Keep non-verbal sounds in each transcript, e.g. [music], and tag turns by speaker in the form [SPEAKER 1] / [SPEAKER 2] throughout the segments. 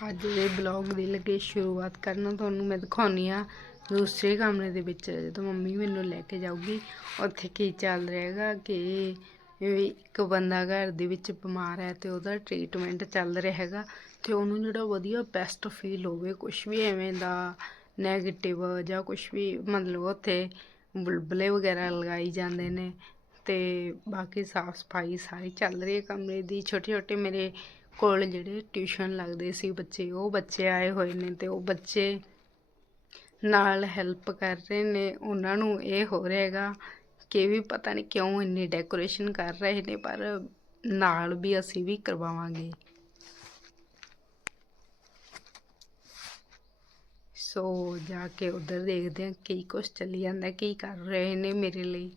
[SPEAKER 1] ਅੱਜ ਦੇ ਬਲੌਗ ਦੀ ਲੱਗੇ ਸ਼ੁਰੂਆਤ ਕਰਨਾ ਤੁਹਾਨੂੰ ਮੈਂ ਦਿਖਾਉਣੀ ਆ ਦੂਸਰੇ ਕਮਰੇ ਦੇ ਵਿੱਚ, ਜਦੋਂ ਮੰਮੀ ਮੈਨੂੰ ਲੈ ਕੇ ਜਾਊਗੀ, ਉੱਥੇ ਕੀ ਚੱਲ ਰਿਹਾਗਾ ਕਿ ਇੱਕ ਬੰਦਾ ਘਰ ਦੇ ਵਿੱਚ ਬਿਮਾਰ ਹੈ ਤੇ ਉਹਦਾ ਟ੍ਰੀਟਮੈਂਟ ਚੱਲ ਰਿਹਾ ਹੈਗਾ ਤੇ ਉਹਨੂੰ ਜਿਹੜਾ ਵਧੀਆ ਬੈਸਟ ਫੀਲ ਹੋਵੇ ਕੁਝ ਵੀ ਐਵੇਂ ਦਾ 네ਗੇਟਿਵ ਜਾਂ ਕੁਝ ਵੀ ਮਤਲਬ ਉੱਥੇ ਬੁਲਬਲੇ ਵਗੈਰਾ ਲਗਾਈ ਜਾਂਦੇ ਨੇ ਤੇ ਬਾਕੀ ਸਾਫ਼ ਸਫ਼ਾਈ ਸਾਰੀ ਚੱਲ ਰਹੀ ਹੈ ਕਮਰੇ ਦੀ ਛੋਟੇ ਛੋਟੇ ਮੇਰੇ ਕੋਲ ਜਿਹੜੇ ਟਿਊਸ਼ਨ ਲੱਗਦੇ ਸੀ ਬੱਚੇ, ਉਹ ਬੱਚੇ ਆਏ ਹੋਏ ਨੇ ਤੇ ਉਹ ਬੱਚੇ ਨਾਲ ਹੈਲਪ ਕਰ ਰਹੇ ਨੇ। ਉਹਨਾਂ ਨੂੰ ਇਹ ਹੋ ਰਿਹਾ ਹੈਗਾ ਕਿ ਵੀ ਪਤਾ ਨਹੀਂ ਕਿਉਂ ਇੰਨੀ ਡੈਕੋਰੇਸ਼ਨ ਕਰ ਰਹੇ ਨੇ, ਪਰ ਨਾਲ ਵੀ ਅਸੀਂ ਵੀ ਕਰਵਾਵਾਂਗੇ। ਸੋ ਜਾ ਕੇ ਉਧਰ ਦੇਖਦੇ ਹਾਂ ਕੀ ਕੁਛ ਚੱਲੀ ਜਾਂਦਾ, ਕੀ ਕਰ ਰਹੇ ਨੇ ਮੇਰੇ ਲਈ।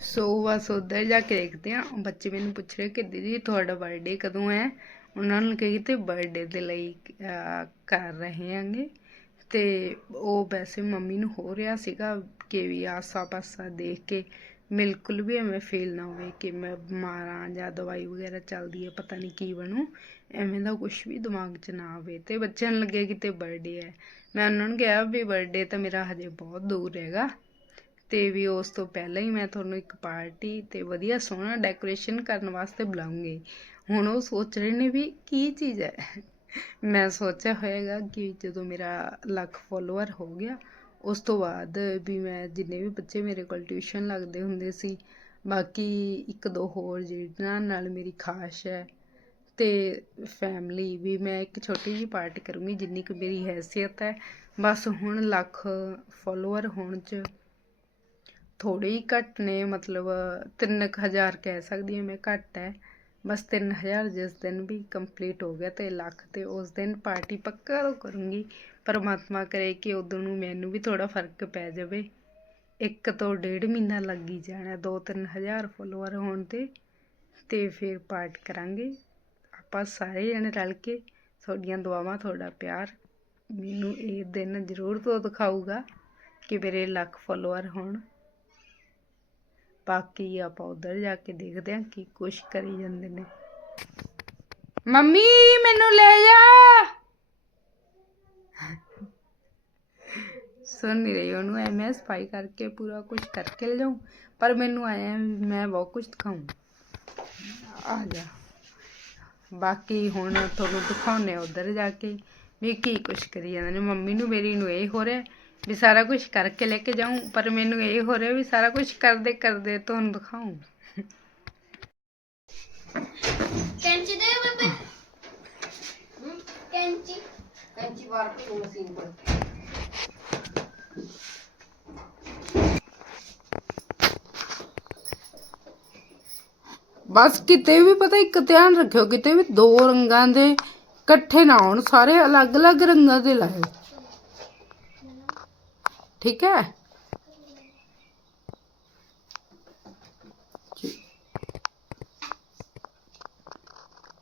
[SPEAKER 1] ਸੋ ਬਸ ਉਧਰ ਜਾ ਕੇ ਦੇਖਦੇ ਹਾਂ। ਬੱਚੇ ਮੈਨੂੰ ਪੁੱਛ ਰਹੇ ਕਿ ਦੀਦੀ ਤੁਹਾਡਾ ਬਰਥਡੇ ਕਦੋਂ ਹੈ? ਉਹਨਾਂ ਨੂੰ ਕਹੀ ਤੇ ਬਰਥਡੇ ਦੇ ਲਈ ਕਰ ਰਹੇ ਹਾਂਗੇ। ਤੇ ਉਹ ਵੈਸੇ ਮੰਮੀ ਨੂੰ ਹੋ ਰਿਹਾ ਸੀਗਾ ਕਿ ਵੀ ਆਸਾ ਪਾਸਾ ਦੇਖ ਕੇ ਬਿਲਕੁਲ ਵੀ ਐਵੇਂ ਫੀਲ ਨਾ ਹੋਵੇ ਕਿ ਮੈਂ ਬਿਮਾਰ ਹਾਂ ਜਾਂ ਦਵਾਈ ਵਗੈਰਾ ਚੱਲਦੀ ਹੈ, ਪਤਾ ਨਹੀਂ ਕੀ ਬਣੂ। ਐਵੇਂ ਦਾ ਕੁਝ ਵੀ ਦਿਮਾਗ 'ਚ ਨਾ ਆਵੇ। ਤੇ ਬੱਚਿਆਂ ਨੂੰ ਲੱਗੇ ਕਿਤੇ ਬਰਥਡੇ ਹੈ। ਮੈਂ ਉਹਨਾਂ ਨੂੰ ਕਿਹਾ ਵੀ ਬਰਥਡੇ ਤਾਂ ਮੇਰਾ ਹਜੇ ਬਹੁਤ ਦੂਰ ਹੈਗਾ। ਤੇ ਵੀ ਉਸ ਤੋਂ ਪਹਿਲਾਂ ਹੀ ਮੈਂ ਤੁਹਾਨੂੰ ਇੱਕ ਪਾਰਟੀ ਤੇ ਵਧੀਆ ਸੋਹਣਾ ਡੈਕੋਰੇਸ਼ਨ ਕਰਨ ਵਾਸਤੇ ਬੁਲਾਉਂਗੀ ਹੁਣ ਉਹ ਸੋਚ ਰਹੇ ਨੇ ਵੀ ਕੀ ਚੀਜ਼ ਹੈ? ਮੈਂ ਸੋਚਿਆ ਹੋਏਗਾ ਕਿ ਜਦੋਂ ਮੇਰਾ ਲੱਖ ਫੋਲੋਅਰ ਹੋ ਗਿਆ, ਉਸ ਤੋਂ ਬਾਅਦ ਵੀ ਮੈਂ ਜਿੰਨੇ ਵੀ ਬੱਚੇ ਮੇਰੇ ਕੋਲ ਟਿਊਸ਼ਨ ਲੱਗਦੇ ਹੁੰਦੇ ਸੀ, ਬਾਕੀ ਇੱਕ ਦੋ ਹੋਰ ਜਿਹਨਾਂ ਨਾਲ ਮੇਰੀ ਖਾਸ ਹੈ ਤੇ ਫੈਮਲੀ ਵੀ ਮੈਂ ਇੱਕ ਛੋਟੀ ਜਿਹੀ ਪਾਰਟੀ ਕਰੂੰਗੀ ਜਿੰਨੀ ਕੁ ਮੇਰੀ ਹੈਸੀਅਤ ਹੈ। ਬਸ ਹੁਣ ਲੱਖ ਫੋਲੋਅਰ ਹੋਣ 'ਚ ਥੋੜ੍ਹੇ ਹੀ ਘੱਟ ਨੇ, ਮਤਲਬ 3000 ਕਹਿ ਸਕਦੀ ਹਾਂ ਮੈਂ ਘੱਟ ਹੈ। ਬਸ 3000 ਜਿਸ ਦਿਨ ਵੀ ਕੰਪਲੀਟ ਹੋ ਗਿਆ ਤੇ ਲੱਖ ਤੇ ਉਸ ਦਿਨ ਪਾਰਟੀ ਪੱਕਾ ਉਹ ਕਰੂੰਗੀ। ਪਰਮਾਤਮਾ ਕਰੇ ਕਿ ਉਦੋਂ ਨੂੰ ਮੈਨੂੰ ਵੀ ਥੋੜਾ ਫ਼ਰਕ ਪੈ ਜਾਵੇ। ਇੱਕ ਤੋਂ ਡੇਢ ਮਹੀਨਾ ਲੱਗ ਹੀ ਜਾਣਾ 2-3000 ਫੋਲੋਅਰ ਹੋਣ ਤੇ। ਤੇ ਫਿਰ ਪਾਰਟ ਕਰਾਂਗੇ। ਆਪਾਂ ਸਾਰੇ ਜਣੇ ਰਲ ਕੇ ਤੁਹਾਡੀਆਂ ਦੁਆਵਾਂ, ਤੁਹਾਡਾ ਪਿਆਰ ਮੈਨੂੰ ਇਹ ਦਿਨ ਜ਼ਰੂਰ ਤੋਂ ਦਿਖਾਊਗਾ ਕਿ ਮੇਰੇ ਲੱਖ ਫੋਲੋਅਰ ਹੋਣ। ਬਾਕੀ ਆਪਾਂ ਉਧਰ ਜਾ ਕੇ ਦੇਖਦੇ ਹਾਂ ਕੀ ਕੁਛ ਕਰੀ ਜਾਂਦੇ ਨੇ। ਮੰਮੀ ਮੈਨੂੰ ਲੈ ਜਾ। ਸੁਣ ਨਹੀਂ ਰਹੀ ਉਹਨੂੰ ਐ ਮੈਂ ਸਫ਼ਾਈ ਕਰਕੇ ਪੂਰਾ ਕੁਝ ਕਰਕੇ ਲੈ ਜਾਊਂ ਪਰ ਮੈਨੂੰ ਆਇਆ ਮੈਂ ਬਹੁਤ ਕੁਝ ਦਿਖਾਉਂ ਆ ਜਾ। ਬਾਕੀ ਹੁਣ ਤੁਹਾਨੂੰ ਦਿਖਾਉਣੇ ਉਧਰ ਜਾ ਕੇ ਵੀ ਕੀ ਕੁਛ ਕਰੀ ਜਾਂਦੇ ਨੇ। ਮੰਮੀ ਨੂੰ ਮੇਰੀ ਨੂੰ ਇਹ ਹੋ ਰਿਹਾ ਵੀ ਸਾਰਾ ਕੁਝ ਕਰਕੇ ਲੈ ਕੇ ਜਾਊਂ ਪਰ ਮੈਨੂੰ ਇਹ ਹੋ ਰਿਹਾ ਵੀ ਸਾਰਾ ਕੁਝ ਕਰਦੇ ਕਰਦੇ ਤੁਹਾਨੂੰ ਦਿਖਾਉਂ
[SPEAKER 2] ਕੈਂਚੀ ਦੇ ਬੇਬੇ। ਕੈਂਚੀ।
[SPEAKER 3] ਕੈਂਚੀ ਵਾਰ ਕੇ ਮਸ਼ੀਨ ਪਰ
[SPEAKER 1] ਬਸ ਕਿਤੇ ਵੀ ਪਤਾ ਇੱਕ ਧਿਆਨ ਰੱਖਿਓ ਕਿਤੇ ਵੀ ਦੋ ਰੰਗਾਂ ਦੇ ਇਕੱਠੇ ਨਾ ਹੋਣ ਸਾਰੇ ਅਲੱਗ-ਅਲੱਗ ਰੰਗਾਂ ਦੇ ਲਾਇਓ ਠੀਕ ਹੈ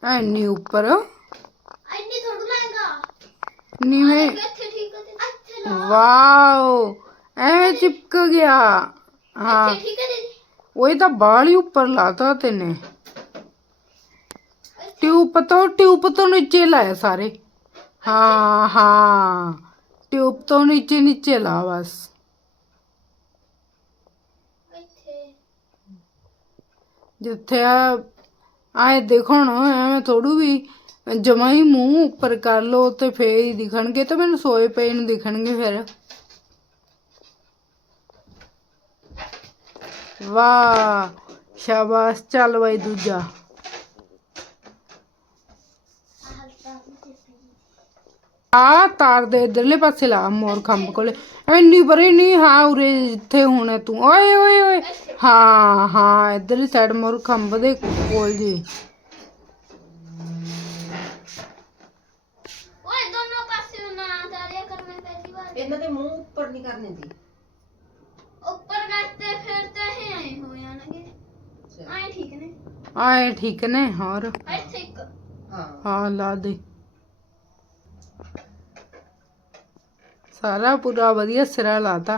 [SPEAKER 1] ਐਨੀ ਉੱਪਰ
[SPEAKER 2] ਐਨੀ ਥੋੜੂ ਲਾਏਗਾ
[SPEAKER 1] ਨੀਵੇਂ
[SPEAKER 2] ਇੱਥੇ ਠੀਕ ਹੈ ਇੱਥੇ ਲਾ
[SPEAKER 1] ਵਾਓ ਐਵੇਂ ਚਿਪਕ ਗਿਆ ਹਾਂ
[SPEAKER 2] ਇੱਥੇ ਠੀਕ ਹੈ ਦੀਦੀ
[SPEAKER 1] ਉਹ ਤਾਂ ਬਾਲ ਹੀ ਉੱਪਰ ਲਾਤਾ ਤੈਨੇ ਟਿਊਬ ਤੋਂ ਟਿਊਬ ਤੋਂ ਨੀਚੇ ਲਾਇਆ ਸਾਰੇ ਹਾਂ ਹਾਂ ਟਿਊਬ ਤੋਂ ਨੀਚੇ ਨੀਚੇ ਲਾ ਬਸ। ਜਿੱਥੇ ਆ ਆਏ ਦੇਖੋ ਨਾ ਐਵੇਂ ਥੋੜੂ ਵੀ ਜਮਾ ਹੀ ਮੂੰਹ ਉੱਪਰ ਕਰ ਲੋ ਤੇ ਫੇਰ ਹੀ ਦਿਖਣਗੇ ਤੇ ਮੈਨੂੰ ਸੋਏ ਪਏ ਨੂੰ ਦਿਖਣਗੇ ਫਿਰ। ਵਾਹ ਸ਼ਾਬਾਸ਼ ਚੱਲ ਬਾਈ ਦੂਜਾ। ਆ ਤਾਰ ਦੇ ਇਧਰਲੇ ਪਾਸੇ ਲਾ ਮੋਰ ਖੰਭ ਕੋਲੇ। ਇੰਨੀ ਬੜੀ ਨਹੀਂ ਹਾਂ ਉਰੇ ਜਿੱਥੇ ਹੁਣ ਹੈ ਤੂੰ ਓਏ ਓਏ ਓਏ। ਹਾਂ ਹਾਂ ਇਧਰਲੀ ਸਾਈਡ ਮੋਰ ਖੰਭ ਦੇ ਕੋਲ ਜੀ।
[SPEAKER 2] ਓਏ ਦੋਨੋਂ ਪਾਸੇ ਨਾ ਤਾਰਿਆ ਕਰ ਮੈਂ ਪਹਿਲੀ ਵਾਰ।
[SPEAKER 3] ਇਹਨਾਂ ਦੇ ਮੂੰਹ ਉੱਪਰ ਨਹੀਂ ਕਰਨੇ ਦੀ।
[SPEAKER 2] ਉੱਪਰ ਕਰਤੇ ਫਿਰ ਤਾਂ ਇਹ ਆਏ ਹੋ ਜਾਣਗੇ। ਆਏ ਠੀਕ ਨੇ।
[SPEAKER 1] ਆਏ ਠੀਕ ਨੇ ਹੋਰ?
[SPEAKER 2] ਇੱਥੇ ਇੱਕ
[SPEAKER 3] ਹਾਂ।
[SPEAKER 1] ਹਾਂ ਲਾ ਦੇ। ਸਾਰਾ ਪੂਰਾ ਵਧੀਆ ਸਿਰਾ ਲਾਤਾ।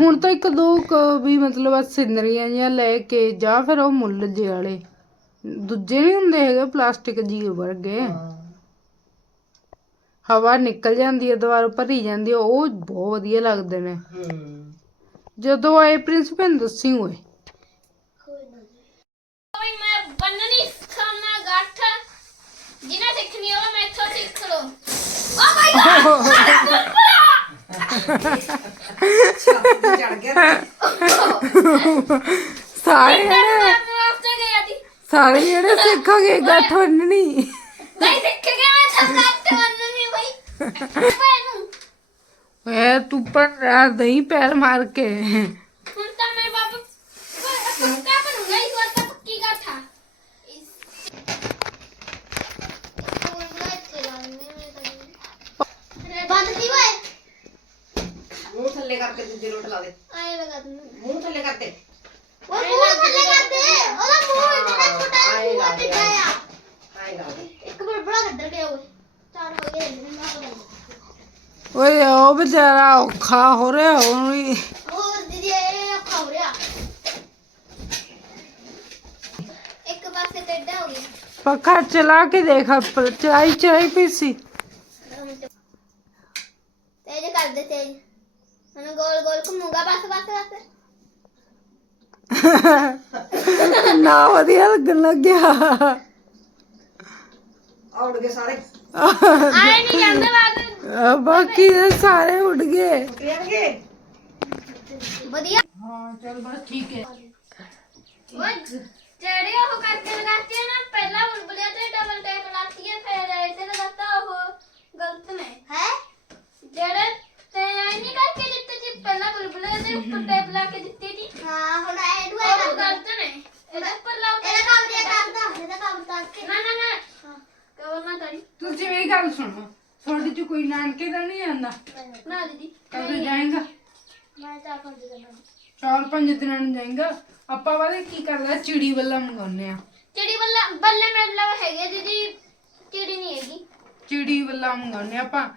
[SPEAKER 1] ਹੁਣ ਤਾਂ ਇੱਕ ਦੋ ਵੀ ਮਤਲਬ ਆ ਸਿਨਰੀਆਂ ਜਿਹੀਆਂ ਲੈ ਕੇ ਜਾਂ ਫਿਰ ਉਹ ਮੁੱਲ ਜਿਹੇ ਵਾਲੇ। ਦੂਜੇ ਨਹੀਂ ਹੁੰਦੇ ਹੈਗੇ ਪਲਾਸਟਿਕ ਜੀ ਵਰਗੇ। ਹਵਾ ਨਿਕਲ ਜਾਂਦੀ ਹੈ ਦੁਬਾਰਾ ਭਰੀ ਜਾਂਦੀ ਹੈ ਉਹ ਬਹੁਤ ਵਧੀਆ ਲੱਗਦੇ ਨੇ। ਜਦੋਂ ਆਏ ਪ੍ਰਿੰਸ ਭੈਣ ਦੱਸੀ ਹੋਏ
[SPEAKER 2] ਕੋਈ ਮੈਂ ਬੰਨਣੀ ਸਿਖਾਉਣਾ ਗੱਠ। ਜਿਹਨੇ ਸਿੱਖਣੀ ਹੋਵੇ ਮੈਥੋਂ ਸਿੱਖ ਲਓ ਓ ਮਾਈ ਗॉड [laughs]
[SPEAKER 3] ਚੜ ਗਿਆ
[SPEAKER 1] ਸਾਰੇ ਜਿਹੜੇ
[SPEAKER 2] ਵਾਸਤੇ ਗਿਆ ਸੀ।
[SPEAKER 1] ਸਾਰੇ ਜਿਹੜੇ ਸਿੱਖਾਂਗੇ ਗੱਠ ਬੰਨਣੀ।
[SPEAKER 2] ਨਹੀਂ ਸਿੱਖ ਗਿਆ ਮੈਂ ਤਾਂ ਗੱਠ ਬੰਨਣੀ ਬਈ। [laughs] ਮੈਨੂੰ
[SPEAKER 1] ਓਏ ਤੂੰ ਪਰ ਦਹੀਂ ਪੈਰ ਮਾਰ ਕੇ
[SPEAKER 2] ਹੁਣ ਤਾਂ ਮੈਂ ਬਾਬਾ ਪੱਕਾ ਬਣੂੰਗਾ ਇਸ ਵਾਰ ਤਾਂ ਪੱਕੀ ਗੱਠ ਆ ਬੰਦ ਕੀ ਹੋਏ
[SPEAKER 3] ਮੂੰਹ ਥੱਲੇ ਕਰਕੇ ਦੂਜੇ ਰੋਟ ਲਾ ਦੇ
[SPEAKER 2] ਆਏ ਲਗਾ ਦੂੰ
[SPEAKER 3] ਮੂੰਹ ਥੱਲੇ ਕਰਤੇ
[SPEAKER 2] ਉਹ ਮੂੰਹ ਥੱਲੇ ਕਰਦੇ ਉਹਦਾ ਮੂੰਹ ਇਤਨਾ ਛੋਟਾ
[SPEAKER 3] ਆਏ
[SPEAKER 2] ਮੂੰਹ
[SPEAKER 3] ਲਾ
[SPEAKER 2] ਤੇ
[SPEAKER 3] ਦੇ
[SPEAKER 2] ਗਿਆ
[SPEAKER 3] ਆਏ ਲਾ ਦੇ
[SPEAKER 2] ਇੱਕ ਬੜਾ ਬੜਾ ਕੱਢ ਗਿਆ ਉਹ ਚਾਰ ਹੋ ਗਏ ਇਹਨੇ ਨਾ ਪਤਾ
[SPEAKER 1] ਓਏ ਉਹ ਵਿਚਾਰਾ ਔਖਾ ਹੋ ਰਿਹਾ ਹੁਣ ਵੀ
[SPEAKER 2] ਉਹ ਦੀਦੀ ਇਹ ਔਖਾ ਹੋ ਰਿਹਾ ਇੱਕ ਪਾਸੇ ਟੇਢਾ ਹੋ ਗਿਆ
[SPEAKER 1] ਪੱਖਾ ਚਲਾ ਕੇ ਦੇਖ ਪਰ ਚਲਾਈ ਚਲਾਈ ਪਈ ਸੀ
[SPEAKER 2] ਤੇਜ ਕਰ ਦੇ ਤੇਜ ਹੁਣ ਗੋਲ ਗੋਲ ਘੁੰਮੂਗਾ [laughs]
[SPEAKER 1] ਵਧੀਆ ਲੱਗਣ ਲੱਗਿਆ
[SPEAKER 3] ਆਉੜ ਗਏ ਸਾਰੇ।
[SPEAKER 2] ਆਏ ਨਹੀਂ ਜਾਂਦੇ ਬਾਅਦ।
[SPEAKER 1] ਬਾਕੀ ਦੇ ਸਾਰੇ ਉੱਡ ਗਏ।
[SPEAKER 2] ਵਧੀਆ।
[SPEAKER 1] ਹਾਂ ਚਲ ਬਸ ਠੀਕ ਹੈ।
[SPEAKER 2] ਉਹ ਜਿਹੜੇ ਉਹ ਕਰਕੇ ਲਗਾਤੀ ਨਾ ਪਹਿਲਾਂ ਬੁਲਬੁਲੇ ਤੇ ਡਬਲ ਟੇਪ ਲਾਤੀ ਫਿਰ ਇੱਥੇ ਲਗਾਤਾ ਉਹ ਗਲਤ ਨੇ। ਹੈ? ਜਿਹੜੇ ਤੇ ਐ ਨਹੀਂ ਕਰਕੇ ਦਿੱਤੇ ਸੀ ਪਹਿਲਾਂ ਬੁਲਬੁਲੇ ਦੇ ਉੱਪਰ ਟੈਪ ਲਾ ਕੇ ਦਿੱਤੀ ਸੀ। ਹਾਂ ਹੁਣ ਐ ਨੂੰ ਉਹ ਗਲਤ ਨੇ ਇਹਦੇ ਉੱਪਰ ਲਾਓ ਇਹਦਾ ਕੰਮ ਇਹ ਕਰਦਾ ਇਹਦਾ ਕੰਮ ਤਾਂ ਨਾ ਨਾ ਨਾ। ਕਵਰ ਨਾ ਕਰੀ।
[SPEAKER 1] ਤੁਸੀਂ ਮੇਰੀ ਗੱਲ ਸੁਣੋ ਤੁਹਾਡੇ ਚ ਕੋਈ ਨਾਨਕੇ ਦਾ ਨਹੀਂ ਆਂਦਾ
[SPEAKER 2] ਨਾ ਦੀਦੀ
[SPEAKER 1] ਕਦੋਂ ਜਾਏਗਾ?
[SPEAKER 2] ਮੈਂ ਤਾਂ ਕਰ ਦੇਣਾ
[SPEAKER 1] ਚਾਰ ਪੰਜ ਦਿਨਾਂ ਨੂੰ ਜਾਏਗਾ? ਆਪਾਂ ਵਾਲੇ ਕੀ ਕਰਦਾ ਚਿੜੀ ਵੱਲਾ ਮੰਗਾਉਨੇ ਆ।
[SPEAKER 2] ਚਿੜੀ ਬੱਲਾ ਬੱਲੇ ਮਤਲਬ ਹੈਗੇ ਦੀਦੀ ਚਿੜੀ ਨਹੀਂ ਹੈਗੀ।
[SPEAKER 1] ਚਿੜੀ ਵੱਲਾ ਮੰਗਾਉਨੇ ਆ ਆਪਾਂ।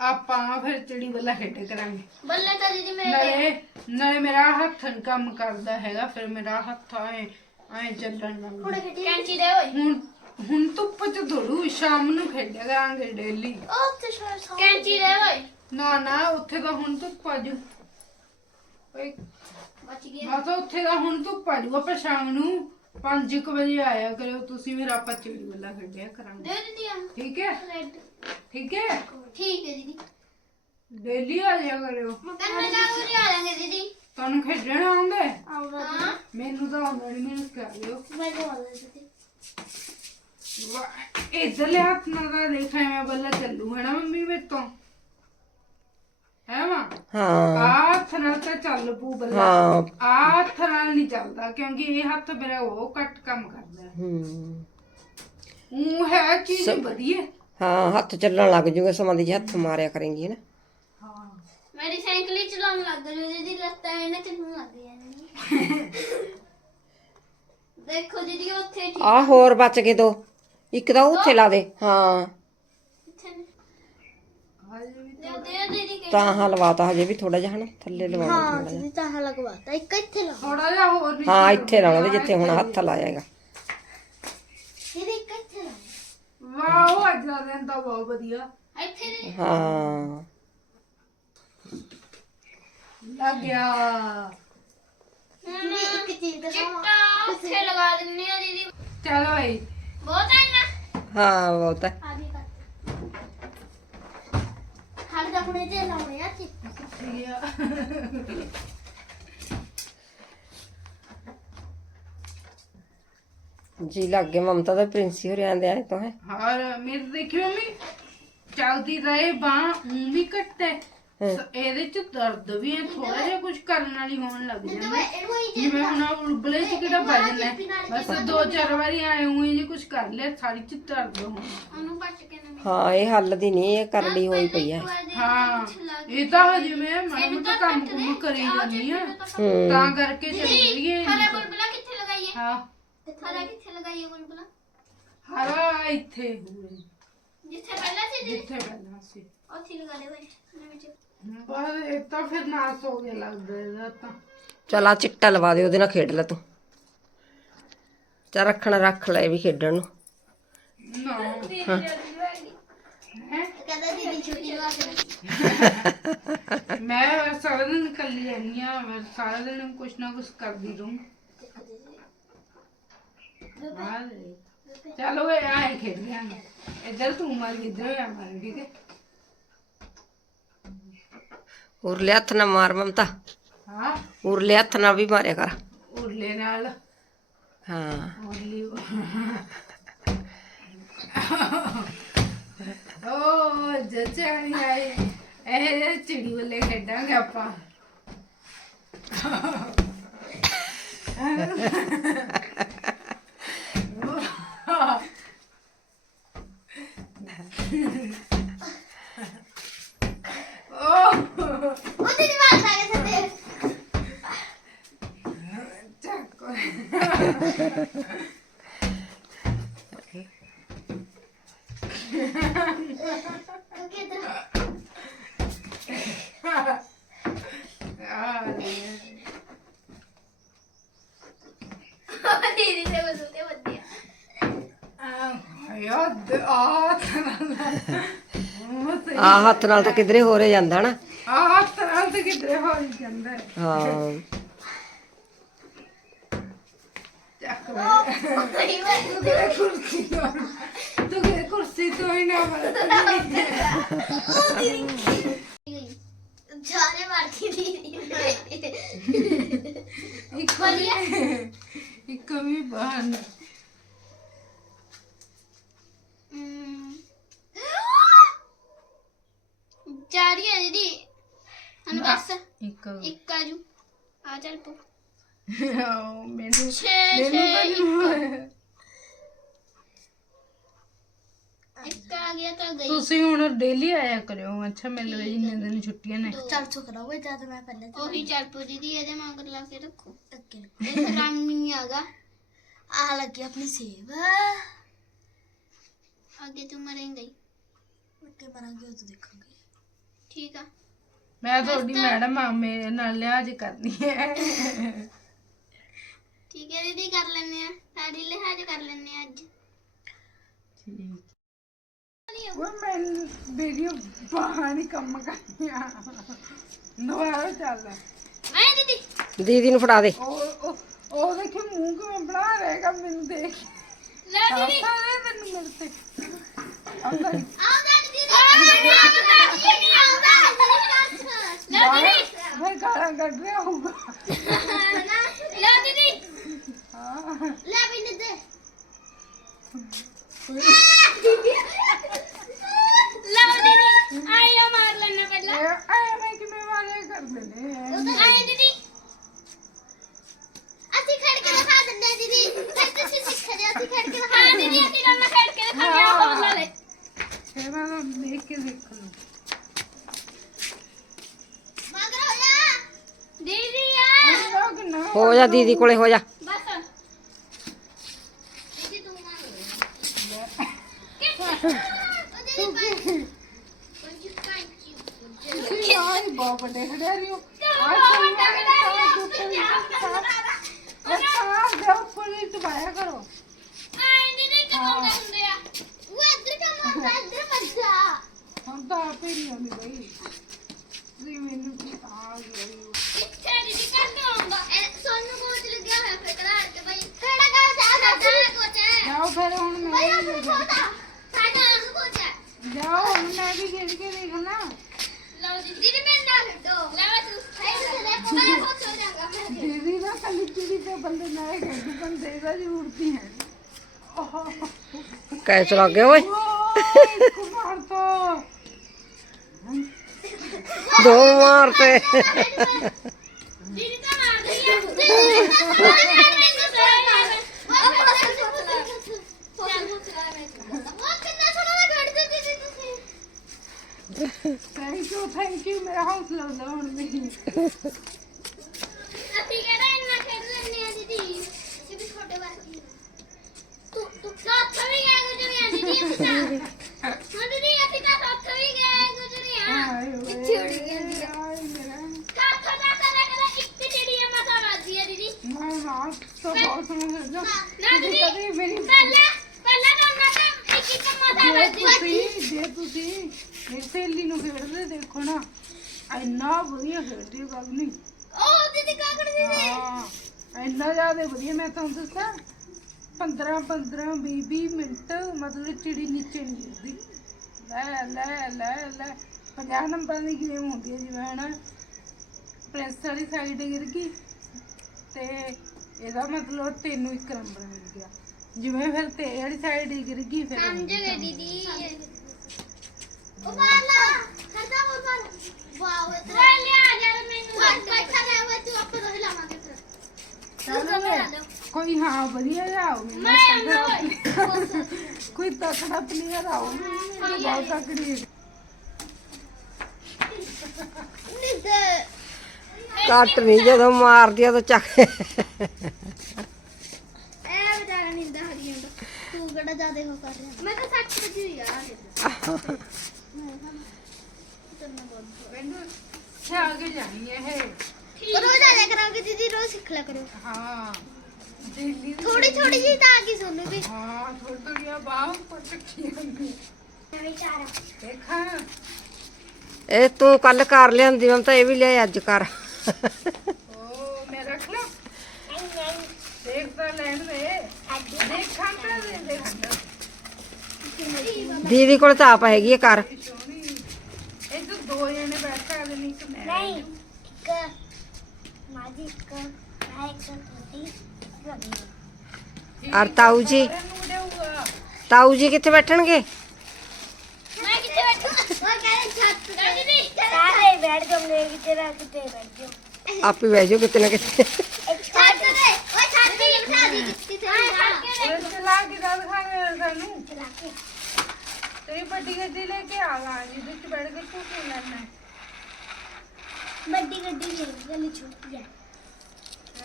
[SPEAKER 1] ਆਪਾਂ ਫਿਰ ਚਿੜੀ ਵੱਲਾ ਖੇਡ ਕਰਾਂਗੇ।
[SPEAKER 2] ਬੱਲੇ ਤਾਂ ਦੀਦੀ ਮੇਰੇ
[SPEAKER 1] ਨਾਲੇ ਨਾਲੇ ਮੇਰਾ ਹੱਥ ਨੀ ਕੰਮ ਕਰਦਾ ਹੈਗਾ ਫਿਰ ਮੇਰਾ ਹੱਥ ਐ ਐ ਚੱਲਣ ਲੱਗ ਗਿਆ।
[SPEAKER 2] ਕੈਂਚੀ ਦੇ ਓਏ।
[SPEAKER 1] ਹੁਣ ਹੁਣ ਧੁੱਪ ਚ ਦੌੜੂ ਸ਼ਾਮ ਨੂੰ ਖੇਡਿਆ ਕਰਾਂਗੇ ਡੇਲੀ।
[SPEAKER 2] ਉਹ ਤੇ ਸ਼ੋਰ ਕੈਂਚੀ ਦੇ ਓਏ।
[SPEAKER 1] ਨਾ ਨਾ ਉੱਥੇ ਤਾਂ ਹੁਣ ਧੁੱਪ ਆ ਜੂ। ਓਏ
[SPEAKER 2] ਬਚ ਗਿਆ
[SPEAKER 1] ਆ ਤਾਂ ਉੱਥੇ ਤਾਂ ਹੁਣ ਧੁੱਪ ਆ ਜੂ ਆਪਾਂ ਸ਼ਾਮ ਨੂੰ 5 ਵਜੇ ਆਇਆ ਕਰਿਓ ਤੁਸੀਂ ਮੇਰਾ ਆਪਾਂ ਚਿੜੀ ਵੱਲਾ ਖੇਡਿਆ ਕਰਾਂਗੇ।
[SPEAKER 2] ਦੇ ਦਿੱਤੀ ਆ।
[SPEAKER 1] ਠੀਕ ਹੈ?
[SPEAKER 2] ਰੈਡ
[SPEAKER 1] ਠੀਕ ਹੈ?
[SPEAKER 2] ਠੀਕ ਹੈ ਦੀਦੀ।
[SPEAKER 1] ਡੇਲੀ ਆ ਜਾਇਆ ਕਰਿਓ।
[SPEAKER 2] ਤੈਨੂੰ ਜਾ ਕੇ ਆ ਲਾਂਗੇ ਦੀਦੀ।
[SPEAKER 1] ਤੁਹਾਨੂੰ ਖੇਡਣਾ ਆਉਂਦਾ? ਹੈ?
[SPEAKER 2] ਆਉਂਦਾ ਹਾਂ।
[SPEAKER 1] ਮੈਨੂੰ ਤਾਂ ਆਉਂਦਾ ਨਹੀਂ ਮੈਨੂੰ ਸਿਖਾ ਦਿਓ।
[SPEAKER 2] ਮੈਂ ਆਉਂਦਾ ਦੀਦੀ।
[SPEAKER 1] ਵਾਹ, ਇੱਧਰਲੇ ਹੱਥ ਨਾਲ ਤਾਂ ਦੇਖਾਂ ਮੈਂ ਬੱਲਾ ਚੱਲੂ ਹੈ ਨਾ ਮੰਮੀ ਮੇਰੇ ਤੋਂ? ਹੈ ਮਾਂ?
[SPEAKER 3] ਹਾਂ।
[SPEAKER 1] ਨਾਲ ਤਾਂ ਚੱਲ ਪੂ ਬੱਲਾ
[SPEAKER 3] ਹਾਂ।
[SPEAKER 1] ਹੱਥ ਨਾਲ ਨਹੀਂ ਚੱਲਦਾ ਕਿਉਂਕਿ ਇਹ ਹੱਥ ਮੇਰਾ ਉਹ ਘੱਟ ਕੰਮ ਕਰਦਾ। ਹੈ।
[SPEAKER 3] ਹੂੰ
[SPEAKER 1] ਉਹ ਹੈ ਚੀਜ਼ ਵਧੀਆ।
[SPEAKER 3] ਹਾਂ ਹੱਥ ਚੱਲਣ ਲੱਗ ਜੂਗਾ ਸਮਾਂ ਦੀ ਹੱਥ ਮਾਰਿਆ ਕਰੇਂਗੀ ਨਾ।
[SPEAKER 1] ਹਾਂ।
[SPEAKER 2] ਮੇਰੀ ਸਾਈਕਲ ਹੀ ਚਲਾਉਣ ਲੱਗ ਗਈ ਦੀਦੀ ਲੱਤਾਂ ਇਹਨਾਂ ਚੱਲਣ ਲੱਗ ਗਈਆਂ ਨੇ। ਦੇਖੋ ਦੀਦੀ ਉੱਥੇ ਠੀਕ
[SPEAKER 3] ਆ ਹੋਰ ਬਚ ਗਏ ਦੋ। ਇੱਕ ਤਾਂ ਉੱਥੇ ਲਾ ਦੇ ਹਾਂ।
[SPEAKER 1] ਵੀ
[SPEAKER 2] ਦੇ ਦੇ
[SPEAKER 3] ਤਾਂ ਹਾਂ ਲਵਾਤਾ ਹਜੇ ਵੀ ਥੋੜਾ ਜਿਹਾ ਹਨਾ ਥੱਲੇ ਲਵਾਉਣਾ ਥੋੜਾ ਜਿਹਾ।
[SPEAKER 2] ਤਾਂ ਲਗਵਾਤਾ ਇੱਕ ਇੱਥੇ ਲਾ।
[SPEAKER 1] ਥੋੜਾ ਜਿਹਾ ਹੋਰ ਨਹੀਂ
[SPEAKER 3] ਹਾਂ ਇੱਥੇ ਲਾਉਣਾ ਤੇ ਜਿੱਥੇ ਹੁਣ ਹੱਥ ਲਾਇਆਗਾ।
[SPEAKER 2] ਦੀਦੀ ਇੱਕ ਇੱਥੇ ਲਾ।
[SPEAKER 1] ਵਾਹ ਉਹ ਅੱਜ ਦਾ ਦਿਨ ਤਾਂ ਬਹੁਤ ਵਧੀਆ।
[SPEAKER 2] ਇੱਥੇ ਦੀਦੀ
[SPEAKER 3] ਹਾਂ।
[SPEAKER 1] ਲੱਗ ਗਿਆ।
[SPEAKER 2] ਹੁਣ ਇੱਕ ਚੀਜ਼ ਦਾ ਚਿੱਟਾ ਉੱਥੇ ਲਗਾ ਦਿੰਨੀ ਆ ਦੀਦੀ।
[SPEAKER 1] ਚਲੋ ਭਾਈ
[SPEAKER 2] ਬਹੁਤ ਹੈ ਨਾ?
[SPEAKER 3] ਹਾਂ ਬਹੁਤ ਹੈ
[SPEAKER 2] ਆਦੀ ਕਰ [laughs] ਹਰ ਤੇ ਲਾਉਣੇ ਆ ਚਿੱਟਾ
[SPEAKER 3] ਜੀ, ਲੱਗ ਮਮਤਾ ਦਾ ਪ੍ਰਿੰਸੀ ਹੋ ਰਿਆਂ ਦੇ ਆਏ ਤੋਂ ਹੈ।
[SPEAKER 1] ਹੋਰ, ਮੇਰੇ ਦੇਖੀ ਮੰਮੀ, ਚੱਲਦੀ ਰਹੇ ਬਾਹ, ਊਂ ਵੀ ਕੱਟੇ ਇਹਦੇ ਚ ਦਰਦ ਵੀ ਹੈ ਥੋੜਾ ਜਿਹਾ ਕੁਝ ਕਰਨ ਵਾਲੀ ਹੋਣ ਲੱਗ ਜਾਂਦਾ
[SPEAKER 2] ਹੀ
[SPEAKER 1] ਜਿਵੇਂ ਹੁਣ ਉਬਲੇ ਚ ਕਿਹੜਾ ਵਜਨ ਹੈ। ਬਸ ਦੋ ਚਾਰ ਵਾਰੀ ਆਏ ਹੋਏ ਜੇ ਕੁਝ ਕਰ ਲਿਆ ਸਾਰੀ ਚ ਦਰਦ ਹੋਣ
[SPEAKER 3] ਹਾਂ ਇਹ ਹੱਲ ਦੀ ਨਹੀਂ ਇਹ ਕਰੜੀ ਹੋਈ ਪਈ ਹੈ
[SPEAKER 1] ਹਾਂ ਇਹ ਤਾਂ ਹਜੇ ਮੈਂ ਮਾੜਾ ਮੋਟਾ ਕੰਮ ਕੁਮ ਕਰੀ ਜਾਂਦੀ ਆ।
[SPEAKER 3] ਹੂੰ।
[SPEAKER 1] ਤਾਂ ਕਰਕੇ ਚੱਲੀਏ
[SPEAKER 2] ਹਰਾ ਬੁਲਬੁਲਾ ਕਿੱਥੇ ਲਗਾਈਏ?
[SPEAKER 1] ਹਾਂ।
[SPEAKER 2] ਹਰਾ ਕਿੱਥੇ ਲਗਾਈਏ ਬੁਲਬੁਲਾ?
[SPEAKER 1] ਹਰਾ ਇੱਥੇ ਹੋਏ
[SPEAKER 2] ਜਿੱਥੇ ਪਹਿਲਾਂ ਸੀ ਦੀਦੀ?
[SPEAKER 1] ਜਿੱਥੇ ਪਹਿਲਾਂ ਸੀ।
[SPEAKER 2] ਉੱਥੇ ਹੀ ਲਗਾ ਦੇ ਓਏ ਨਵੇਂ ਚ
[SPEAKER 1] ਬਸ ਇਹ ਤਾਂ ਫਿਰ ਨਾਸ ਹੋ ਗਿਆ ਲੱਗਦਾ ਇਹਦਾ ਤਾਂ।
[SPEAKER 3] ਚਲ ਆ ਚਿੱਟਾ ਲਵਾ ਦੇ ਉਹਦੇ ਨਾਲ ਖੇਡ ਲੈ ਤੂੰ। ਚਾ ਰੱਖਣਾ ਰੱਖ ਲੈ ਇਹ ਵੀ ਖੇਡਣ ਨੂੰ।
[SPEAKER 1] ਨਾ।
[SPEAKER 2] ਹੈ?
[SPEAKER 1] ਹੈ
[SPEAKER 2] ਕਹਿੰਦਾ ਦੀਦੀ ਛੁੱਟੀ ਲਵਾ ਕੇ
[SPEAKER 1] ਮੈਂ ਸਾਰਾ ਦਿਨ ਇਕੱਲੀ ਰਹਿੰਦੀ ਆ ਮੈਂ ਸਾਰਾ ਦਿਨ ਕੁਛ ਨਾ ਕੁਛ ਕਰਦੀ ਰਹੂੰ। ਬਾਹਰ ਚਲੋ ਇਹ ਆਏ ਖੇਡ ਲਿਆਂਗੇ ਇੱਧਰ ਤੂੰ ਮਾਰ ਇੱਧਰ ਆ ਮਾਰ ਠੀਕ ਹੈ
[SPEAKER 3] ਉਰਲੇ ਹੱਥ ਨਾਲ ਮਾਰ ਮਮਤਾ
[SPEAKER 1] ਹਾਂ
[SPEAKER 3] ਉਰਲੇ ਹੱਥ ਨਾਲ ਵੀ ਮਾਰਿਆ ਕਰ
[SPEAKER 1] ਉਰਲੇ ਨਾਲ
[SPEAKER 3] ਹਾਂ
[SPEAKER 1] ਉਰਲੀ ਓ ਜੱਜਾਣੀ ਆਈ ਇਹ ਚਿੜੀ ਵੱਲੇ ਖੇਡਾਂਗੇ ਆਪਾਂ ਓ
[SPEAKER 2] ਉਹਦੇ ਨਹੀਂ ਮਾਰਦਾ ਕਿਸੇ ਤੇ
[SPEAKER 1] ਚੱਕੋ
[SPEAKER 2] ਕਿਉਂਕਿ ਇਧਰ
[SPEAKER 1] ਆ
[SPEAKER 2] ਤੇ ਤੇ
[SPEAKER 3] ਹੱਥ ਨਾਲ ਤਾਂ ਕਿਧਰੇ ਹੋਰੇ ਜਾਂਦਾ ਨਾ
[SPEAKER 1] ਆ ਤਰ੍ਹਾਂ ਤੇ ਕਿਤੇ ਹੋ ਹੀ ਜਾਂਦਾ ਹੈ।
[SPEAKER 3] ਹਾਂ
[SPEAKER 1] ਚੱਕ
[SPEAKER 2] ਨਹੀਂ ਮੈਂ
[SPEAKER 1] ਲੈ ਕੁਰਸੀ ਤੋਂ ਤੂੰ ਕਿ ਕੁਰਸੀ ਤੋਂ ਹੀ ਨਾ ਮਰ
[SPEAKER 2] ਜਾਨੇ ਮਾਰ ਕੇ ਦੀਦੀ
[SPEAKER 1] ਇੱਕ ਵੀ ਇੱਕ ਮੈਨੂੰ
[SPEAKER 2] ਛੇ
[SPEAKER 1] ਮੈਨੂੰ ਤਾਂ
[SPEAKER 2] ਇੱਕ। ਆ ਗਿਆ ਤਾਂ ਗਈ।
[SPEAKER 1] ਤੁਸੀਂ ਹੁਣ ਡੇਲੀ ਆਇਆ ਕਰਿਓ। ਅੱਛਾ ਮਿਲ ਗਈ ਜਿੰਨੇ ਦਿਨ ਛੁੱਟੀਆਂ ਨੇ।
[SPEAKER 2] ਚੱਲ ਚੁੱਕ ਰਹਾ ਜਦ ਮੈਂ ਪਹਿਲੇ ਉਹੀ ਚੱਲ ਪੋ ਦੀਦੀ ਇਹਦੇ ਮਗਰ ਲਾ ਕੇ ਰੱਖੋ। ਅੱਗੇ ਇਹ ਰੰਗ ਨਹੀਂ ਆਗਾ। ਆ ਲੱਗੀ ਆਪਣੀ ਸੇਵ। ਅੱਗੇ ਤੂੰ ਮਰੇਂਗਾ ਅੱਗੇ ਮਰਾਂਗੇ ਉਹ ਦੇਖਾਂਗੇ। ਠੀਕ ਆ।
[SPEAKER 1] ਮੈਂ ਤੁਹਾਡੀ ਮੈਡਮ ਆ ਮੇਰੇ ਨਾਲ ਲਿਹਾਜ਼ ਕਰਨੀ ਹੈ।
[SPEAKER 2] ਠੀਕ ਹੈ ਦੀਦੀ ਕਰ ਲੈਨੇ ਆ। ਸਾਡੀ ਲਿਹਾਜ਼ ਕਰ ਲੈਨੇ ਆ ਅੱਜ।
[SPEAKER 1] ਉਹ ਮੈਂ ਵੀਡੀਓ ਬਾਹਰ ਨਹੀਂ ਕੰਮ ਕਰਨੀ ਆ। ਨਵਾਰਾ ਚੱਲ
[SPEAKER 2] ਆਏ ਦੀਦੀ।
[SPEAKER 3] ਦੀਦੀ ਨੂੰ ਫੜਾ ਦੇ।
[SPEAKER 1] ਉਹ ਉਹ ਉਹ ਦੇਖੀ ਮੂੰਹ ਕਿਵੇਂ ਬਣਾ ਰਹੇਗਾ ਮੈਨੂੰ ਦੇਖ।
[SPEAKER 2] ਲੈ ਦੀਦੀ।
[SPEAKER 1] ਸਾਰੇ ਮੈਨੂੰ ਮੇਰੇ ਤੇ। ਆਉਂਦਾ ਨੀ।
[SPEAKER 2] ਆਉਂਦਾ ਦੀਦੀ। ਆਉਂਦਾ ਨਹੀਂ ਆਉਂਦਾ। ਲੈ ਦੀਦੀ।
[SPEAKER 1] ਮੈਂ ਗਾਲਾਂ ਕੱਢ ਰਿਹਾ ਹੋਊਗਾ
[SPEAKER 2] ਲੈ ਦੀਦੀ
[SPEAKER 1] ਹਾਂ
[SPEAKER 2] ਲੈ ਵੀ ਦੇ ਲਓ ਦੀਦੀ ਆਇਆ ਮਾਰ ਲੈਣਾ ਪਹਿਲਾਂ
[SPEAKER 1] ਇਹ ਐਵੇਂ ਕਿਵੇਂ ਵਾਲੇ ਕਰਦੇ ਨੇ
[SPEAKER 2] ਆਏ ਦੀਦੀ ਅਸੀਂ ਖੜ ਕੇ ਦਿਖਾ ਦਿੰਦੇ ਹਾਂ ਦੀਦੀ ਫਿਰ ਤੁਸੀਂ ਸਿੱਖ ਜਾਓ ਅਸੀਂ ਖੜ ਕੇ ਦਿਖਾ ਹਾਂ ਦੀਦੀ ਅਸੀਂ ਦੋਨੋਂ ਖੜ ਕੇ ਦਿਖਾਉਂਦੇ ਹਾਂ ਹੌਸਲਾ ਲੈ
[SPEAKER 1] ਫਿਰ ਮੈਂ ਤਾਂ ਦੇਖ ਕੇ ਦੇਖ ਲੂ
[SPEAKER 2] ਮਗਰ ਹੋ ਜਾ ਦੀਦੀ ਆ
[SPEAKER 1] ਲੋਕ ਨਾ
[SPEAKER 3] ਹੋ ਜਾ ਦੀਦੀ ਕੋਲੇ ਹੋ ਜਾ
[SPEAKER 2] ਬਸ ਦੀਦੀ ਤੂੰ ਮਾਰ ਉਹਦੇ ਪੰਜ ਪੰਜ ਪੰਜ
[SPEAKER 1] ਤੁਸੀਂ ਆਈ ਬਹੁਤ ਵੱਡੇ ਖੜਿਆਰੀ ਹੋ ਉਹ ਸਾਹ ਦੇ ਉੱਪਰ ਹੀ ਦਬਾਇਆ ਕਰੋ ਹੁਣ ਤਾਂ ਆਪੇ ਨਹੀਂ ਆਉਂਦੀ ਬਈ। ਤੁਸੀਂ ਮੈਨੂੰ ਕੀ ਆ ਗਈ ਜਾਓ ਫਿਰ ਹੁਣ ਮੈਂ ਵੀ ਲੈ ਜਾ- ਜਾਓ ਹੁਣ ਮੈਂ ਵੀ ਖੇਡ ਕੇ ਦੇਖਣਾ ਦੀਦੀ ਦਾ ਕੱਲੀ ਚਿੜੀ ਤੇ ਬੰਦੇ ਨਾਲ ਖੇਡੀ ਬੰਦੇ ਦਾ ਜ਼ਰੂਰਤ ਹੀ ਹੈ ਓਹ
[SPEAKER 3] ਕੈਚ ਲੱਗ ਗਿਆ ਓਏ
[SPEAKER 1] ਕੁਮਾਰ ਤੋਂ
[SPEAKER 3] ਦੋ ਮਾਰਤੇ
[SPEAKER 2] ਦੀਦੀ ਤਾਂ ਮਾਰ ਰਹੀ ਹੈ ਦੀਦੀ ਤਾਂ ਮਾਰ ਰਹੀ ਹੈ ਉਹ ਕਿੰਨਾ ਸੋਹਣਾ ਖੜਦੇ ਦੀਦੀ
[SPEAKER 1] ਥੈਂਕ ਯੂ ਥੈਂਕ ਯੂ ਮੇਰਾ ਹੌਸਲਾ ਵਧਾਉਣ ਲਈ।
[SPEAKER 2] ਅਸੀਂ ਕਿਹੜਾ ਇੰਨਾ ਖੇਡ ਲੈਂਦੇ ਆ ਦੀਦੀ ਅਸੀਂ ਵੀ ਛੋਟੇ ਬੱਚੇ ਤੂੰ ਤੂੰ ਸਾਥ ਵੀ ਗਏ ਗੁਜਰੀਆਂ ਦੀਦੀ ਅਸੀਂ ਤਾਂ ਹਾਂ ਦੀਦੀ ਅਸੀਂ ਤਾਂ ਸਾਥ ਵੀ ਗਏ ਗੁਜਰੀਆਂ ਕਿੱਥੇ ਉੜ ਗਈ
[SPEAKER 1] ਆਏ ਮੇਰਾ
[SPEAKER 2] ਸਾਥ ਦਾ ਕਦੇ ਕਦੇ ਇੱਕ ਚਿੜੀ ਮਸਾ ਵੱਜਦੀ ਹੈ ਦੀਦੀ
[SPEAKER 1] ਮੈਂ ਰਾਤ ਤੋਂ ਬਹੁਤ ਸਮਝ ਜਾ
[SPEAKER 2] ਨਾ ਦੀਦੀ
[SPEAKER 1] ਕਦੇ ਮੇਰੀ
[SPEAKER 2] ਪਹਿਲਾਂ ਪਹਿਲਾਂ ਤਾਂ ਉਹਨਾਂ ਦਾ ਇੱਕ ਇੱਕ ਮਸਾ
[SPEAKER 1] ਜੇ
[SPEAKER 2] ਵੱਜਦੀ
[SPEAKER 1] ਤੁਸੀਂ ਜੇ ਤੁਸੀਂ ਮੇਰੀ ਸਹੇਲੀ ਨੂੰ ਖੇਡਦੇ ਦੇਖੋ ਨਾ ਇੰਨਾ ਵਧੀਆ ਖੇਡਦੀ ਹੈ ਬਗਨੀ
[SPEAKER 2] ਉਹ ਦੀਦੀ ਕਾਕੜ ਜੀ
[SPEAKER 1] ਹਾਂ ਇੰਨਾ ਜ਼ਿਆਦਾ ਵਧੀਆ ਮੈਂ ਤੁਹਾਨੂੰ ਦੱਸਾਂ 15 15 20 20 ਮਿੰਟ ਮਤਲਬ ਚਿੜੀ ਨੀਚੇ ਨਹੀਂ ਗਿਰਦੀ ਲੈ ਲੈ ਲੈ ਲੈ। 50 ਨੰਬਰਾਂ ਦੀ ਗੇਮ ਹੁੰਦੀ ਹੈ ਜਿਵੇਂ ਹਨਾ ਪ੍ਰਿੰਸ ਵਾਲੀ ਸਾਈਡ ਗਿਰ ਗਈ ਤੇ ਇਹਦਾ ਮਤਲਬ ਤੈਨੂੰ ਇੱਕ ਨੰਬਰ ਮਿਲ ਗਿਆ। ਜਿਵੇਂ ਫਿਰ ਤੇ ਵਾਲੀ ਸਾਈਡ ਗਿਰ ਗਈ ਫਿਰ
[SPEAKER 2] ਸਮਝ ਗਏ ਦੀਦੀ। ਉਬਾਲਾ ਖਰਦਾ ਉਬਾਲਾ। ਵਾਓ ਤਾਂ ਲਿਆ ਯਾਰ ਮੈਨੂੰ। ਬੈਠਾ ਰਹਿ ਵੇ ਤੂੰ ਆਪੇ ਰੋਹ ਲਾਵਾਂਗੇ
[SPEAKER 1] ਕੋਈ ਹਾਂ ਵਧੀਆ ਜਿਹਾ ਹੋਵੇ ਨਾ ਤਗੜਾ ਕੋਈ ਤਕੜਾ ਪਲੇਅਰ ਆਓ ਬਹੁਤ ਤਕੜੀ
[SPEAKER 3] ਕੱਟ ਨਹੀਂ ਜਦੋਂ ਮਾਰਦੀ ਆ ਤਾਂ ਚੱਕ।
[SPEAKER 2] ਇਹ ਵਿਚਾਰਾ ਨਿੰਦਾ ਹਰੀ ਜਾਂਦਾ ਤੂੰ ਕਿਹੜਾ ਜ਼ਿਆਦਾ ਹੋ ਕਰ ਰਿਹਾ? ਮੈਂ ਤਾਂ 60 ਵਜੇ ਹੀ ਆ
[SPEAKER 1] ਮੈਨੂੰ ਇੱਥੇ ਆ ਕੇ ਜਾਣੀ ਹੈ ਇਹ।
[SPEAKER 2] ਰੋਜ਼ ਆ ਜਾ ਕਰਾਂਗੇ ਦੀਦੀ ਰੋਜ਼ ਸਿੱਖ ਲਿਆ ਕਰੋ।
[SPEAKER 1] ਹਾਂ। ਦਿੱਲੀ
[SPEAKER 2] ਥੋੜੀ ਥੋੜੀ ਜੀ ਤਾਂ ਆ ਗਈ ਸੋਨੂੰ ਵੀ।
[SPEAKER 1] ਹਾਂ ਥੋੜੀ ਥੋੜੀ ਬਾਹ ਉੱਪਰ ਚੱਕੀ ਹੁੰਦੀ
[SPEAKER 2] ਵਿਚਾਰਾ
[SPEAKER 1] ਦੇਖਾਂ
[SPEAKER 3] ਇਹ ਤੂੰ ਕੱਲ ਕਰ ਲਿਆਂਦੀ ਮੈਂ ਤਾਂ ਇਹ ਵੀ ਲਿਆ ਅੱਜ ਕਰ
[SPEAKER 1] ਉਹ ਮੈਂ ਰੱਖ ਲਾ। ਦੇਖ ਤਾਂ ਲੈਣ ਦੇ। ਦੇਖਾਂ ਤਾਂ ਦੇ ਦੇਖਾਂ
[SPEAKER 3] ਦੀਦੀ ਕੋਲ ਤਾਂ ਆਪ ਹੈਗੀ ਆ ਕਰ
[SPEAKER 1] ਇਹ ਤਾਂ ਦੋ ਜਣੇ ਬੈਠਾ ਅਗਲੇ ਨੇ ਇੱਕ ਮੈਂ।
[SPEAKER 2] ਨਹੀਂ ਇੱਕ ਮਾਜੀ ਇੱਕ ਮੈਂ ਇੱਕ ਛੋਟੀ
[SPEAKER 3] ਔਰ ਤਾਊ ਜੀ
[SPEAKER 1] ਸਾਰਿਆਂ ਨੂੰ ਦੇਊਗਾ
[SPEAKER 3] ਤਾਊ ਜੀ ਕਿੱਥੇ ਬੈਠਣਗੇ
[SPEAKER 2] ਮੈਂ ਕਿੱਥੇ ਬੈਠੂ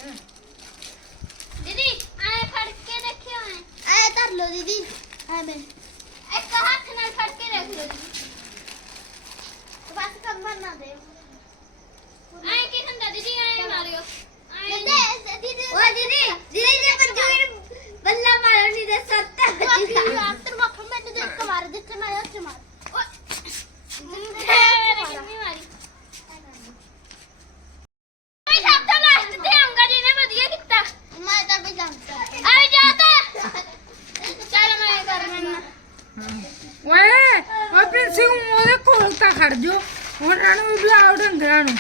[SPEAKER 2] ਉਹ ਕਹਿੰਦੇ ਛੱਤ ਤੇ ਦੀਦੀ ਸਾਰੇ ਬੈਠ ਜਾਓਗੇ ਕਿਤੇ ਨਾ ਕਿਤੇ ਬੈਠ ਜਾਓ
[SPEAKER 3] ਆਪੇ ਬਹਿ ਜਾਓ ਕਿਤੇ ਨਾ ਕਿਤੇ
[SPEAKER 2] ਛੱਤ ਤੇ ਉਹ ਛੱਤ ਤੇ ਬਿਠਾ ਦੀ ਕਿੱਥੇ ਤੇ
[SPEAKER 1] ਉਹ ਚਲਾ ਕੇ ਦਾ ਦਿਖਾਵੇ ਸਾਨੂੰ
[SPEAKER 2] ਚਲਾ ਕੇ
[SPEAKER 1] ਤੇ ਵੱਡੀ ਗੱਡੀ ਲੈ ਕੇ ਆ ਗਾ ਜਿਹਦੇ ਵਿੱਚ ਬੈਠ ਕੇ ਝੂਟੇ ਲੈਣਾ ਹੈ
[SPEAKER 2] ਵੱਡੀ ਗੱਡੀ ਮੇਰੀ ਗਲੀ ਛੋਟੀ ਹੈ
[SPEAKER 1] ਹੈਂ।
[SPEAKER 2] ਦੀਦੀ ਕੀਤਾ ਮੈਂ ਤਾਂ ਵੀ ਜਾਣਦਾ। ਆ ਜਾ ਤਾ। ਚੱਲ ਮੈਂ ਕਰ ਲੈਣਾ
[SPEAKER 1] ਓਏ ਓਏ ਪ੍ਰਿੰਸੀ ਉਹਦੇ ਕੋਲ ਤਾਂ ਖੜ ਜੋ ਉਹਨਾਂ ਨੂੰ ਵੀ ਬੁਲਾਓ ਡੰਗਰਾਂ ਨੂੰ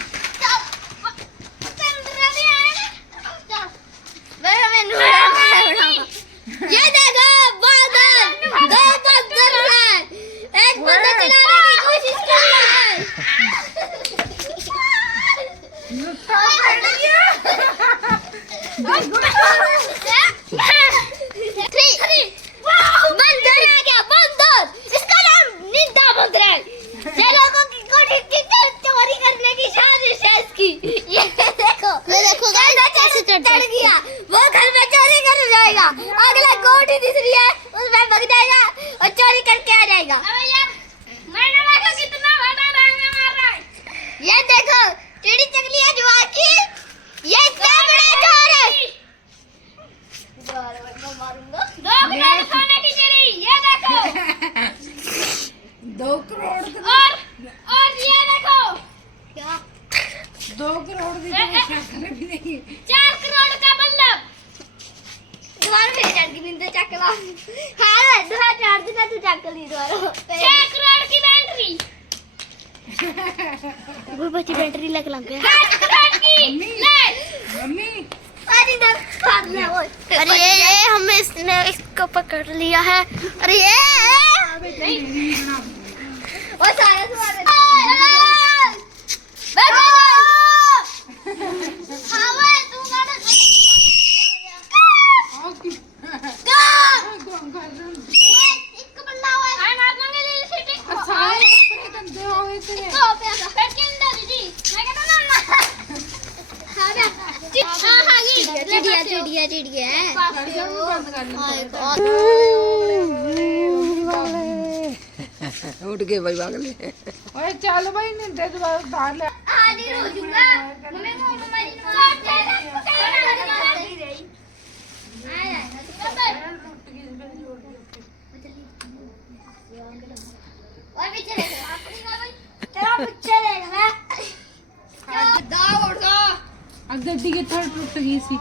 [SPEAKER 1] ਗੱਡੀ ਕਿੱਥੇ ਟੁੱਟ ਗਈ ਸੀ।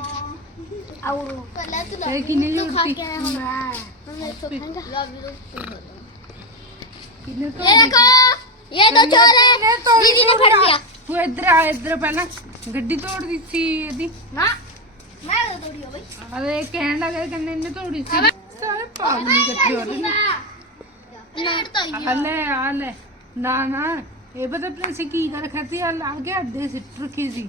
[SPEAKER 1] और पहले तो
[SPEAKER 2] लव किन्ने
[SPEAKER 1] जो
[SPEAKER 2] खा के हम हम तो खाएंगे
[SPEAKER 1] लव
[SPEAKER 2] यू ये देखो ये तो चोर है दीदी ने फड़
[SPEAKER 1] ਗੱਡੀ ਤੋੜ ਦਿੱਤੀ ਇਹਦੀ।
[SPEAKER 2] ਨਾ ਮੈਂ ਤੋੜੀ ਬਈ।
[SPEAKER 1] ਅਰੇ ਕਹਿਣ ਲੱਗਾ ਕਹਿੰਦੇ ਇਹਨੇ ਤੋੜੀ ਸੀ। ਸਾਰੇ ਪਾਗਲ ਇਕੱਠੇ ਹੋ ਰਹੇ ਨੇ ਹਲੇ ਹਲੇ ਨਾ ਨਾ। ਇਹ ਪਤਾ ਪਲੇਸ ਕੀ ਕਰ ਖਤੀ ਆ? ਲਾ ਕੇ ਅੱਧੇ ਸਿੱਟ ਰੱਖੀ ਸੀ।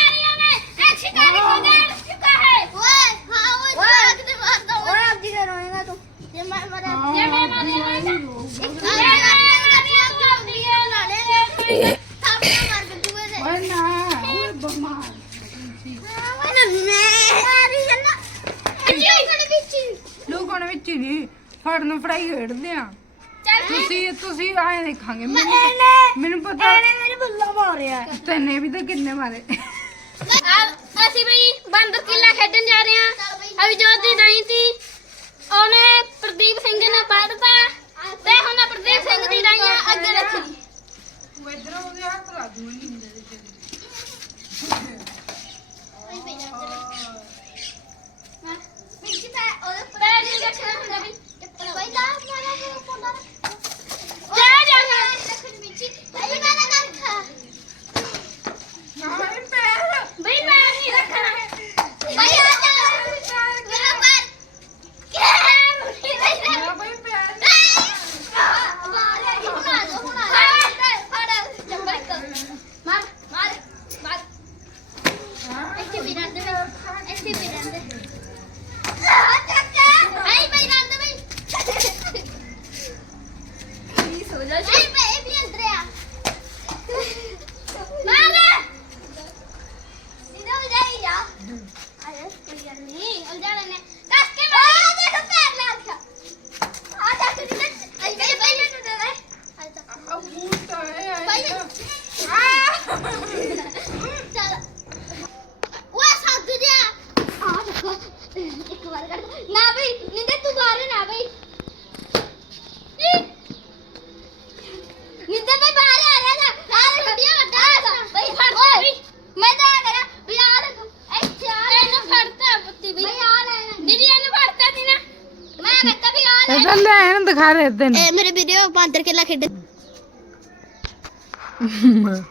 [SPEAKER 1] ਤੁਸੀਂ ਆਏ ਦੇਖਾਂਗੇ ਮੈਨੂੰ ਮੈਨੂੰ ਪਤਾ ਇਹਨੇ
[SPEAKER 2] ਮੇਰੇ ਬੱਲਾ ਮਾਰਿਆ।
[SPEAKER 1] ਤੈਨੇ ਵੀ ਤਾਂ ਕਿੰਨੇ ਮਾਰੇ।
[SPEAKER 2] ਅਸੀਂ ਬਈ ਬਾਂਦਰ ਕਿੱਲਾ ਖੇਡਣ ਜਾ ਰਹੇ ਹਾਂ। ਅਭੀ ਜੋਤ ਦੀ ਸੀ। ਉਹਨੇ ਪ੍ਰਦੀਪ ਸਿੰਘ ਨੇ ਪੜਤਾ ਤੇ ਹੁਣ ਪ੍ਰਦੀਪ ਸਿੰਘ ਦੀ ਦਾਈਆਂ ਅੱਗੇ ਰੱਖੀ।
[SPEAKER 1] ਉਹ ਇਧਰੋਂ ਉਹਦੇ ਹੱਥ ਲਾ ਦੂੰਗੀ।
[SPEAKER 2] ਸਾਰੇ ਦਿਨ। ਇਹ ਮੇਰੇ ਵੀਡੀਓ ਬਾਂਦਰ ਕਿੱਲਾ ਖੇਡ [laughs]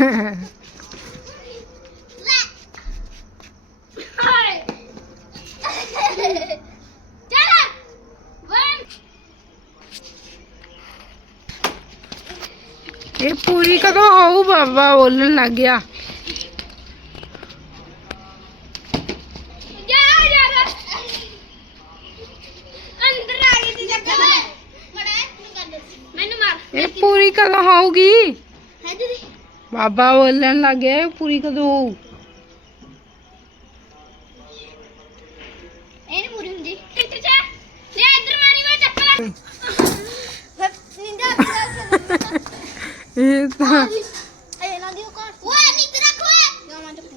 [SPEAKER 1] ਇਹ ਪੂਰੀ ਕਦੋਂ ਆਊ ਬਾਬਾ ਬੋਲਣ ਲੱਗ ਗਿਆ। ਬਾਬਾ ਬੋਲਣ ਲੱਗੇ ਪੂਰੀ ਕਦੋਂ? ਹੋਊ
[SPEAKER 2] ਇਹ ਨਹੀਂ ਪੂਰੀ ਹੁੰਦੀ। ਇੱਧਰ ਚਾ ਲੈ ਇੱਧਰ ਮਾਰੀ ਵੇ ਚੱਪਲ ਨਿੰਦਾ
[SPEAKER 4] ਇਹ ਤਾਂ
[SPEAKER 2] ਇਹ ਨਾ ਦਿਓ ਕੋਣ ਓਏ ਨਿੱਕ ਰੱਖੋ
[SPEAKER 4] ਗਾਵਾਂ ਚੱਪਲ